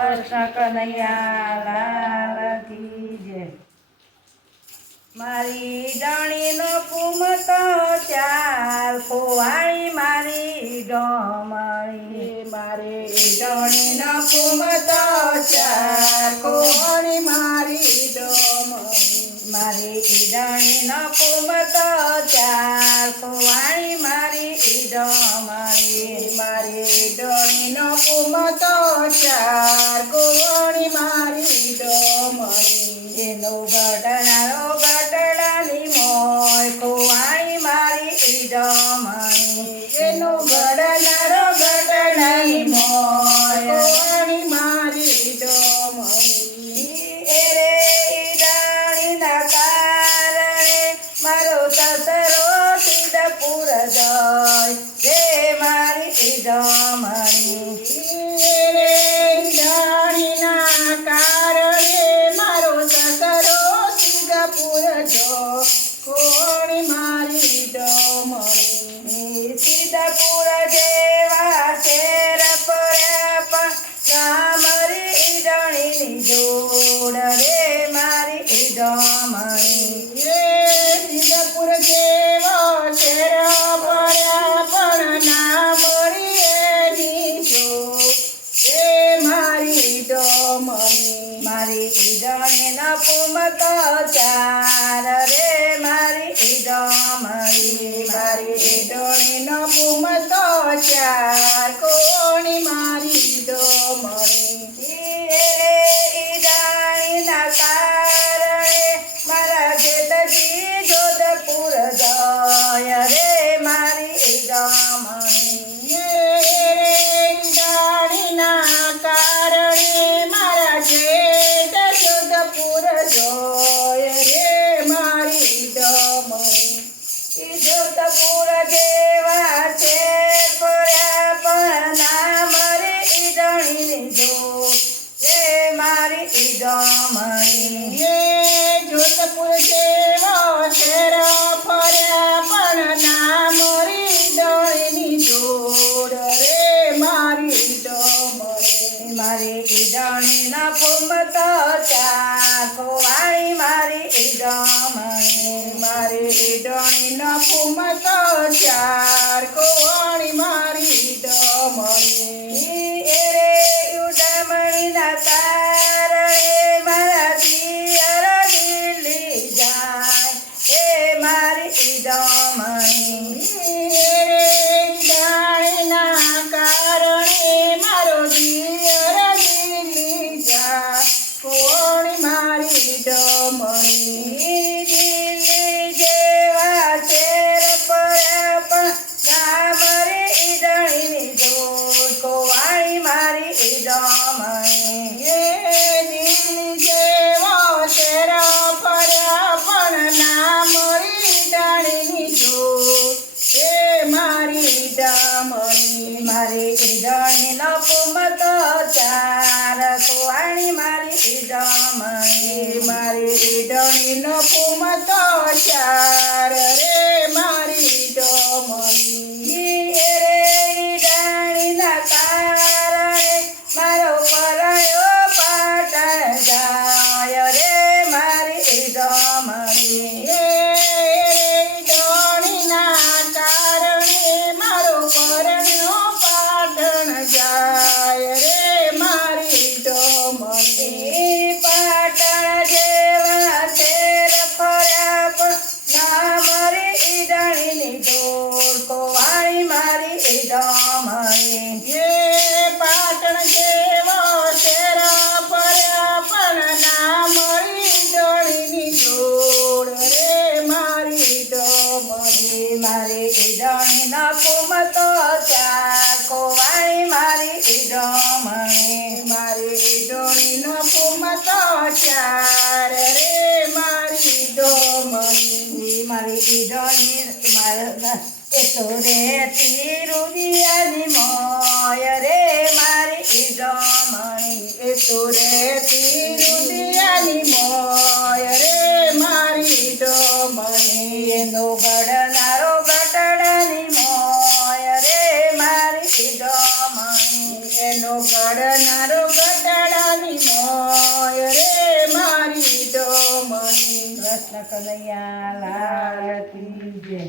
કૃષ્ણ કનૈયા લાલ કી જય. મારી ડણીનો કુમતો ચાલ ખોવાણી મારી ડમણી. મારી ડણીનો કુમતો ચાર ખોવાણી મારી ડમણી. મારી ડણીનો કુમતો ચાલ ખોવાણી મારી ડમણી. મારી ડણીનો કુમતો ચાર ખોવાણી મારી ડમણી. એનો ગઢનારો ગઢડાની મોય ખોવાણી મારી ડમણી. એનો ગઢનારો ગઢડાની મોય ખોવાણી મારી ડમણી. એરે ઈડાણીના કારણે મારો સસરો સિદ્ધપુર જાય રે મારી ડમણી. ડણીના કારણે મારો સસરો સિદ્ધપુર જો ખોવાણી મારી ડમણી. સિદ્ધપુર જેવા શેર પડ્યા પણ ના મારી ઈડણીની જોડ રે મારી ડમણી. સિદ્ધપુર જેવો શેર પડ્યા પણ ના મળી એની જોડ રે મારી ડમણી. મારી ઈડણીનો કુમતો ચાર રે મારી ડમણી. મારી ડણીનો કુમતો ચાર કોણી મારી ડમણી. ઈડાણીના કારણે મારા જેઠજી જોધપુર જાય રે મારી ડમણી. ડણીના કારણે મારા જેઠ જોધપુર જોય રે મારી ડમણી. જોધપુર જેવા છે પડ્યા પણ ના મરે ઈડણીની જો રે મારી ડમણી. જોધપુર જેવો શેર ફર્યા પણ ના મરી ડણીની જોડ રે મારી ડમણી. મારી ઈડણીનો કુમતો ચાર ખોવાણી મારી ડમણી. મારી ડણીનો કુમતો ચાર કોવાણી મારી ડમણી. એરે ઉડમણીના કારણે મારા પિયર દિલ્હી જાય એ મારી ડમણી. ડણીના કારણે મારો દિયર દિલ્હી જા કોવાણી મારી ડમણી. દિલ્હી જેવા શેર પડ્યા પણ ના મરે ઈડણીની જોડ ખોવાણી મારી ડમણી. દિલ્હી જેવો શેર ફર્યા પણ ના મળી ડણીની જોડ રે મારી ડમણી. મારી ઈડણીનો કુમતો ચાર ખોવાણી મારી ડમણી. મારી ડણીનો કુમતો ચાર રે મારી ડમણી. એરે ઈડણીના કારણે મારો પરાયો પાટણ જાય રે મારી ડમણી. ડણીના કારણે મારો પરણ્યો પાટણ જાય રે મારી ડમણી. પાટણ જેવા શેર ફર્યા પણ ના મરે ઈડણીની જોડ ખોવાણી મારી ડમણી. પાટણ જેવો શેર ફર્યા પણ ના મળી ડણીની જોડ રે મારી ડમણી. મારી ઈડણીનો કુમતો ચાર ખોવાણી મારી ડમણી. મારી ડણીનો કુમતો ચાર રે મારી ડમણી. મારી ઈડણી એ તો રે તિરુદિયાની મોય રે મારી ડમણી. એ તો રે તિરુદિયાની મોય રે મારી ડમણી. એનો ગઢનારો ગઢડાની મોય રે મારી ડમણી. એનો ગઢનારો ગઢડા કૃષ્ણ કનૈયા લાલ કી જય.